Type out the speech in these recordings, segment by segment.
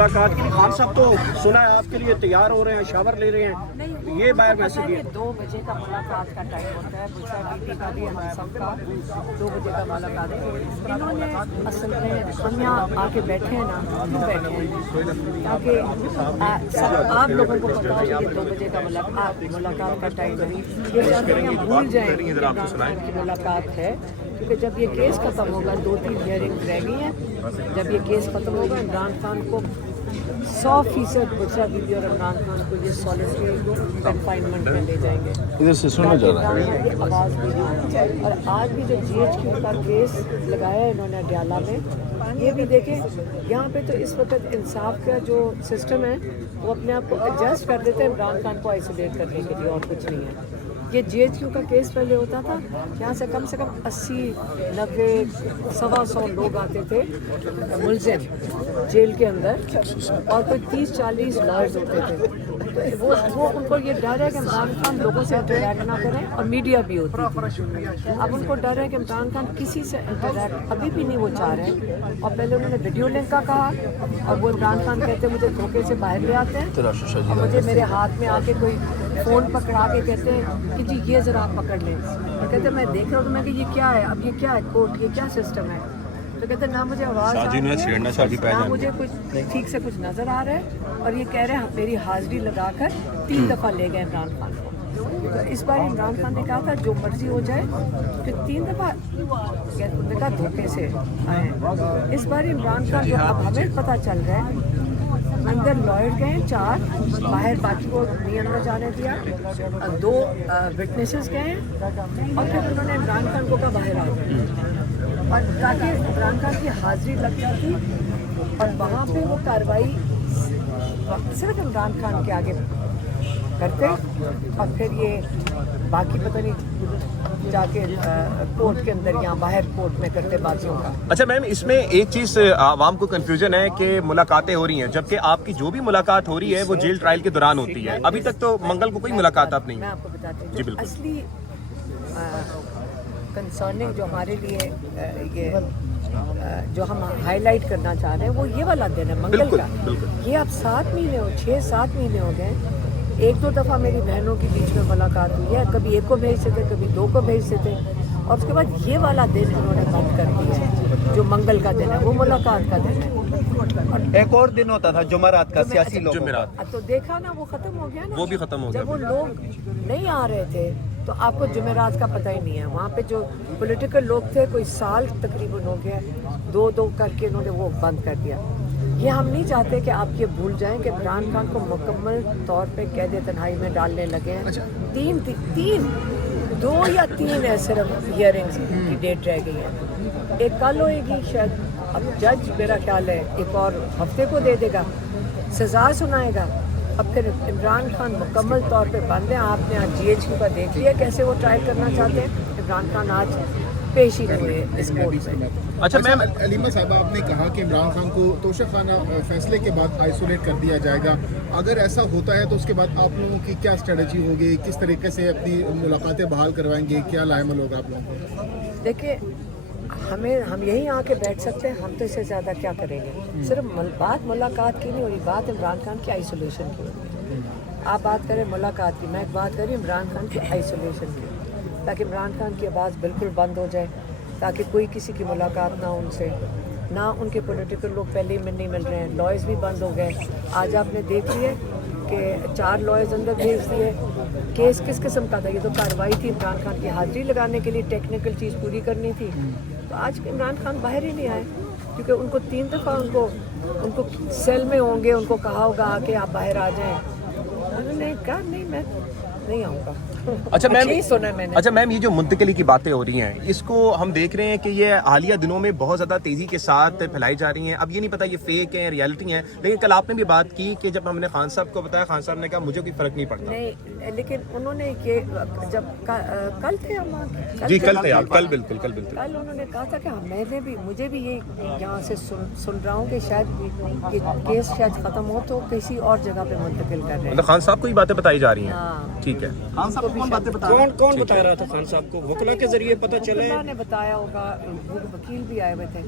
मुलाकात के लिए खान साहब तो सुना है आपके लिए तैयार हो रहे हैं, शावर ले रहे हैं, ये बाहर मैसेज दिया 2 बजे का मुलाकात का टाइम होता है, बुलसा बीबी का भी हम सबका 2 बजे का मुलाकात है। इन्होंने असल में हम यहाँ आके बैठे हैं ना, क्यों बैठे हैं ताकि आप लोगों को पता हो कि 2 बजे का मुलाकात का टाइम है, ये चाहते हैं भूल जाएं कि इमरान खान की मुलाकात है, क्योंकि जब ये केस ख़त्म होगा 2-3 हियरिंग रह गई हैं, जब ये केस ख़त्म होगा इमरान खान को 100% बुलसा बीबी और इमरान खान को ये सॉलिटरी कन्फाइनमेंट में ले जाएंगे। इधर से सुना जा रहा है ये आवाज़ भी। और आज भी जो GHQ का केस लगाया है इन्होंने अडयाला में, ये भी देखें यहाँ पे तो इस वक्त इंसाफ का जो सिस्टम है वो अपने आप को एडजस्ट कर देते हैं इमरान खान को आइसोलेट करने के लिए, और कुछ नहीं है। ये GHQ का केस पहले होता था, यहाँ से कम 80, 90, 125 लोग आते थे मुलजिम जेल के अंदर, और कोई 30-40 लॉयर्स होते थे। तो वो उनको ये डर है कि इमरान खान लोगों से इंटरेक्ट ना करें, और मीडिया भी होती थी। अब उनको डर है कि इमरान खान किसी से इंटरेक्ट अभी भी नहीं वो चाह रहे हैं। और पहले उन्होंने वीडियो लिंक का कहा, और वो इमरान खान कहते मुझे धोखे से बाहर ले आते हैं, और मुझे मेरे हाथ में आके कोई फ़ोन पकड़ा के कहते हैं कि जी ये ज़रा आप पकड़ लें, और कहते हैं मैं देख रहा हूँ तो मैं कि ये क्या है, अब ये क्या है कोर्ट, ये क्या सिस्टम है। तो कहते हैं ना मुझे आवाज़ ना मुझे कुछ ठीक से कुछ नज़र आ रहा है, और ये कह रहे हैं मेरी हाज़िरी लगाकर 3 दफ़ा ले गए इमरान खान को। तो इस बार इमरान खान ने कहा था जो मर्जी हो जाए, कि 3 दफ़ा उन्होंने कहा धोखे से आए। इस बार इमरान खान जो अब हमें पता चल रहा है, अंदर लॉयर गए 4, बाहर बाकी को नहीं अंदर जाने दिया, 2 विटनेसेस गए, और फिर उन्होंने इमरान खान को कहा बाहर आ गए, और ताकि इमरान खान की हाजिरी लग जाती, और वहाँ पे वो कार्रवाई सिर्फ इमरान खान के आगे करते, और फिर ये बाकी पता नहीं जाके कोर्ट के अंदर या बाहर कोर्ट में करते बाकियों का। अच्छा मैम, इसमें एक चीज़ आवाम को कंफ्यूजन है कि मुलाकातें हो रही हैं, जबकि आपकी जो भी मुलाकात हो रही है वो जेल ट्रायल के दौरान होती है। अभी तक तो मंगल को कोई मुलाकात आप नहीं। मैं आपको बताती हूँ जी बिल्कुल। असली कंसर्निंग जो हमारे लिए ये जो हम हाईलाइट करना चाह रहे हैं वो ये वाला दिन है मंगल का। ये अब 7 महीने हो 6-7 महीने हो गए, 1-2 दफ़ा मेरी बहनों के बीच में मुलाकात हुई है, कभी एक को भेजते थे, कभी 2 को भेजते थे, और उसके बाद ये वाला दिन इन्होंने बंद कर दिया है, जो मंगल का दिन है वो मुलाकात का दिन है। और एक और दिन होता था जुमेरात का, सियासी लोग तो देखा ना वो ख़त्म हो गया ना, वो भी ख़त्म हो गया। जब वो लोग नहीं आ रहे थे तो आपको जुमेरात का पता ही नहीं है। वहाँ पे जो पॉलिटिकल लोग थे कोई साल तकरीबन हो गया, 2-2 करके इन्होंने वो बंद कर दिया। ये हम नहीं चाहते कि आप ये भूल जाएं कि इमरान खान को मुकम्मल तौर पे कैद तन्हाई में डालने लगे हैं। 2 या 3 है सिर्फ हियरिंग्स की डेट रह गई है, एक कल होएगी शायद, अब जज मेरा ख्याल है एक और हफ्ते को दे देगा, सज़ा सुनाएगा। अब फिर इमरान खान मुकम्मल तौर पे बंद है। आपने आज GHQ का देख लिया कैसे वो ट्रायल करना चाहते हैं। इमरान खान आज पेश ही नहीं हुए इस कोर्ट में। अच्छा मैम, अलीमा साहब आपने कहा कि इमरान खान को तोशाखाना फैसले के बाद आइसोलेट कर दिया जाएगा, अगर ऐसा होता है तो उसके बाद आप लोगों की क्या स्ट्रेटजी होगी, किस तरीके से अपनी मुलाकातें बहाल करवाएंगे, क्या लाएमल होगा आप लोगों को? देखिए हम यहीं आके बैठ सकते हैं, हम तो इससे ज़्यादा क्या करेंगे। सिर्फ बात मुलाकात की नहीं हो रही, बात इमरान खान की आइसोलेशन की हो रही है। आप बात करें मुलाकात की, मैं एक बात करी इमरान खान की आइसोलेशन की, ताकि इमरान खान की आवाज़ बिल्कुल बंद हो जाए, ताकि कोई किसी की मुलाकात ना उनसे, ना उनके पॉलिटिकल लोग पहले ही नहीं मिल रहे हैं, लॉयर्स भी बंद हो गए। आज आपने देख लिया कि 4 लॉयर्स अंदर भेज दिए। केस किस किस्म का था, ये तो कार्रवाई थी इमरान खान की हाजिरी लगाने के लिए, टेक्निकल चीज़ पूरी करनी थी। तो आज इमरान खान बाहर ही नहीं आए, क्योंकि उनको 3 दफ़ा उनको सेल में होंगे, उनको कहा होगा आके आप बाहर आ जाएं, उन्होंने कहा नहीं मैं नहीं आऊँगा। अच्छा मैम, सुना है मैंने। अच्छा मैम, ये जो मुंतकली की बातें हो रही हैं, इसको हम देख रहे हैं कि ये हालिया दिनों में बहुत ज़्यादा तेज़ी के साथ फैलाई जा रही हैं। अब ये नहीं पता ये फेक है रियलिटी है, लेकिन कल आपने भी बात की कि जब हमने खान साहब को बताया, खान साहब ने कहा मुझे कोई फ़र्क नहीं पड़ता। नहीं, लेकिन उन्होंने ये जब कल थे हम जी कल थे आप, कल बिल्कुल कल उन्होंने कहा था कि मुझे भी ये यहाँ से सुन रहा हूँ कि शायद ये केस शायद ख़त्म हो तो किसी और जगह पे मुंतकिल कर रहे हैं। मतलब खान साहब को ही बातें बताई जा रही हैं। हाँ। ठीक है। खान साहब कौन बातें बता कौन बता रहा था? खान साहब को वकीला के जरिए पता चले, ने बताया होगा, वकील भी आए हुए थे।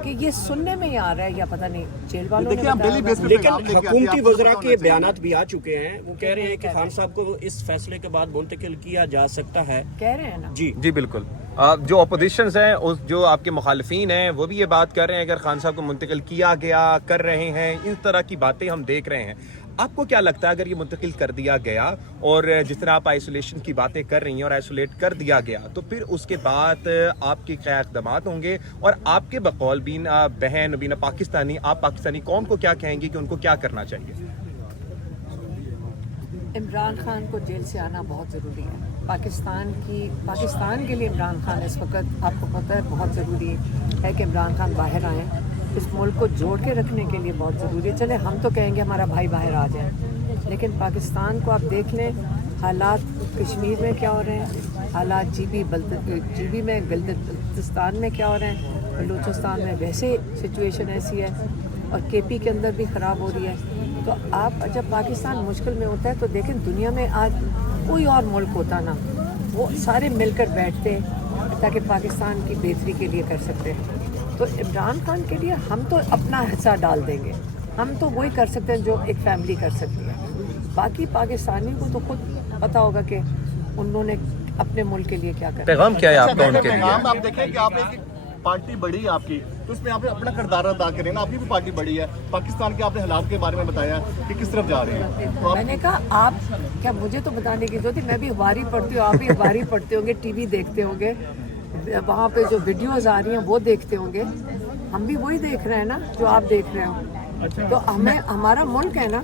कि ये सुनने में ही आ रहा है या पता नहीं जेल वालों ने देखिए, हम बताया डेली होगा। बेस पे लेकिन पैगाम लेके आते हैं, हुकूमती आपको वज़रा पता के होना चाहिए। बयानात भी आ चुके हैं, वो कह रहे हैं कि खान साहब को इस फैसले के बाद मुंतकिल किया जा सकता है। कह रहे हैं ना जी जी बिल्कुल। जो अपोजिशंस हैं, उस जो आपके मुखालिफिन हैं, वो भी ये बात कर रहे हैं अगर खान साहब को मुंतकिल किया गया, कर रहे हैं, इस तरह की बातें हम देख रहे हैं। आपको क्या लगता है अगर ये मुंतकिल कर दिया गया और जिस तरह आप आइसोलेशन की बातें कर रही हैं और आइसोलेट कर दिया गया, तो फिर उसके बाद आपके क्या इक़दामात होंगे और आपके बकौल बीना बहन बीना पाकिस्तानी, आप पाकिस्तानी कौम को क्या कहेंगे कि उनको क्या करना चाहिए? इमरान खान को जेल से आना बहुत ज़रूरी है। पाकिस्तान के लिए इमरान खान इस वक्त आपको पता है बहुत ज़रूरी है कि इमरान खान बाहर आएँ। इस मुल्क को जोड़ के रखने के लिए बहुत ज़रूरी है। चले हम तो कहेंगे हमारा भाई बाहर आ जाए, लेकिन पाकिस्तान को आप देख लें, हालात कश्मीर में क्या हो रहे हैं, हालात जीबी में बल्तिस्तान में क्या हो रहे हैं, बलूचिस्तान में वैसे सिचुएशन ऐसी है और केपी के अंदर भी ख़राब हो रही है। तो आप जब पाकिस्तान मुश्किल में होता है तो देखें दुनिया में आज कोई और मुल्क होता ना, वो सारे मिलकर बैठते ताकि पाकिस्तान की बेहतरी के लिए कर सकते हैं। तो इमरान खान के लिए हम तो अपना हिस्सा डाल देंगे, हम तो वही कर सकते हैं जो एक फैमिली कर सकती है। बाकी पाकिस्तानी को तो खुद पता होगा कि उन्होंने अपने मुल्क के लिए क्या करना। पैगाम क्या है आपका उनके लिए? पैगाम आप देखें कि आपने पार्टी बड़ी है आपकी, तो उसमें आपने अपना किरदार अदा करें ना। आपकी भी पार्टी बड़ी है, पाकिस्तान के आपने हालात के बारे में बताया कि किस तरफ जा रहे हैं। तो मैंने कहा आप क्या मुझे तो बताने की जरूरत है, मैं भी अखबारी पढ़ती हूँ, आप भी अखबारी पढ़ते होंगे, टीवी देखते होंगे, वहाँ पे जो वीडियोस आ रही हैं वो देखते होंगे, हम भी वही देख रहे हैं ना जो आप देख रहे हो। तो हमें हमारा मुल्क है ना,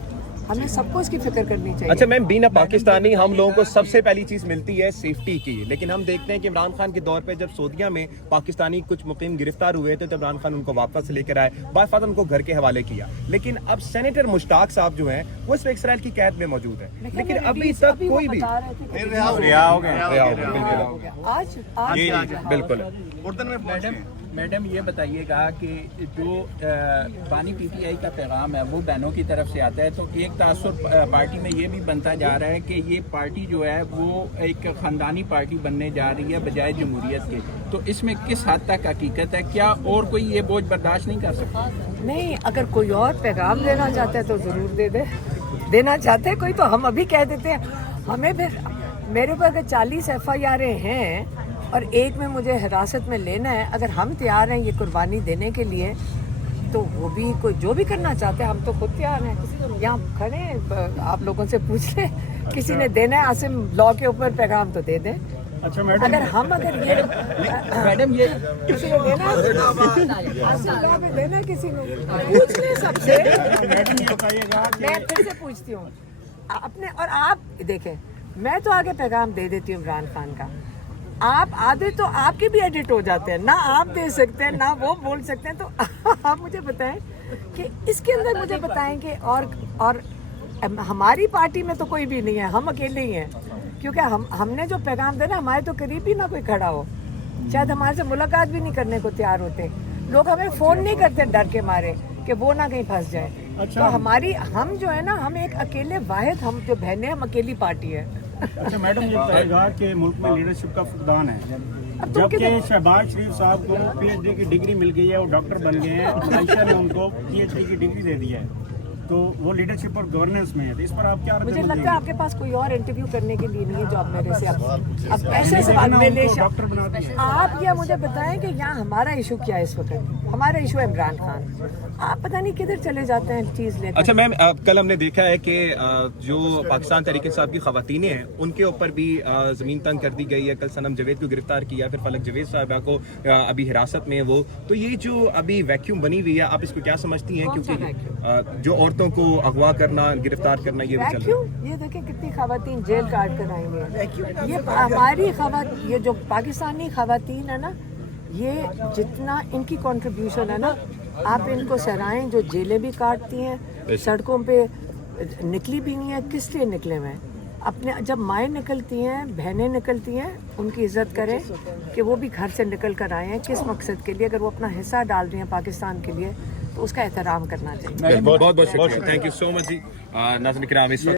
हमें सबको इसकी फिक्र करनी चाहिए। अच्छा मैम, बीना पाकिस्तानी हम लोगों को सबसे पहली चीज मिलती है सेफ्टी की, लेकिन हम देखते हैं कि इमरान खान के दौर पे जब सऊदीया में पाकिस्तानी कुछ मुकीम गिरफ्तार हुए थे तो इमरान खान उनको वापस लेकर आए, बाफाद उनको घर के हवाले किया। लेकिन अब सेनेटर मुश्ताक साहब जो हैं वो इस इसराइल की कैद में मौजूद है, लेकिन अभी तक कोई भी रिहा हो गए। आज बिल्कुल। उर्दन में मैडम ये बताइएगा कि जो बानी पीटीआई का पैगाम है वो बहनों की तरफ से आता है, तो एक तासुर पार्टी में ये भी बनता जा रहा है कि ये पार्टी जो है वो एक ख़ानदानी पार्टी बनने जा रही है बजाय जमहूरियत के। तो इसमें किस हद तक हकीकत है, क्या और कोई ये बोझ बर्दाश्त नहीं कर सकता? नहीं, अगर कोई और पैगाम देना चाहता है तो ज़रूर दे दे, देना चाहते हैं कोई तो हम अभी कह देते हैं। हमें फिर मेरे ऊपर अगर 40 FIR हैं और एक में मुझे हिरासत में लेना है, अगर हम तैयार हैं ये कुर्बानी देने के लिए तो वो भी कोई जो भी करना चाहते हैं हम तो खुद तैयार हैं। यहाँ खड़े हैं, आप लोगों से पूछ लें, किसी ने देना है आसिम लॉ के ऊपर पैगाम तो दे दें। अच्छा मैडम, अगर ये मैडम ये किसी ने देना आसिम लॉ पे देना, किसी ने पूछ लें सबसे। मैडम ये बताइएगा मैं फिर से पूछती हूँ अपने, और आप देखें मैं तो आगे पैगाम दे देती हूँ इमरान खान का, आप आधे तो आपके भी एडिट हो जाते हैं ना, आप दे सकते हैं ना वो बोल सकते हैं। तो आप मुझे बताएं कि इसके अंदर मुझे बताएं कि और हमारी पार्टी में तो कोई भी नहीं है, हम अकेले ही हैं, क्योंकि हमने जो पैगाम देना हमारे तो करीब ही ना कोई खड़ा हो, शायद हमारे से मुलाकात भी नहीं करने को तैयार होते लोग, हमें फ़ोन नहीं करते डर के मारे कि वो ना कहीं फंस जाए। तो हम जो है ना, हम एक अकेले वाहिद, हम जो बहनें, हम अकेली पार्टी है। अच्छा मैडम, ये कहेगा कि मुल्क में लीडरशिप का फुकदान है, जबकि शहबाज शरीफ साहब को PhD की डिग्री मिल गई है, वो डॉक्टर बन गए हैं, आयशा ने उनको PhD की डिग्री दे दी है, तो वो लीडरशिप और गवर्नेंस में है, तो इस पर आप क्या? मुझे लगता है आपके पास कोई और इंटरव्यू करने के लिए नहीं है जो आप मेरे से अब ऐसे सवाल डॉक्टर बना दिया। आप या मुझे बताएं कि यहाँ हमारा इशू क्या है इस वक्त। हमारा इशू है इमरान खान, आप पता नहीं किधर चले जाते हैं चीज़ लेकर। अच्छा मैम, कल हमने देखा है कि जो पाकिस्तान तहरीक इंसाफ की खवातीनें हैं उनके ऊपर भी ज़मीन तंग कर दी गई है। कल सनम जावेद को गिरफ्तार किया, फिर फलक जावेद साहबा को अभी हिरासत में है वो, तो ये जो अभी वैक्यूम बनी हुई है, आप इसको क्या समझती हैं? क्योंकि जो औरतों को अगवा करना, गिरफ्तार करना, ये भी चल रहा है। ये देखें कितनी खवातीन जेल काट कर आई हैं। ये हमारी खवातीन, ये जो पाकिस्तानी खवातीन है ना, ये जितना इनकी कंट्रीब्यूशन है ना, आप इनको सराहें, जो जेलें भी काटती हैं, सड़कों पे निकली भी नहीं है, किस लिए निकले हुए हैं? अपने जब माएँ निकलती हैं, बहनें निकलती हैं, उनकी इज्जत करें कि वो भी घर से निकल कर आए हैं, किस मकसद के लिए। अगर वो अपना हिस्सा डाल रही हैं पाकिस्तान के लिए तो उसका एहतराम करना चाहिए। बहुत बहुत शुक्रिया, थैंक यू सो मच जी। नाज़रीन किराम, इस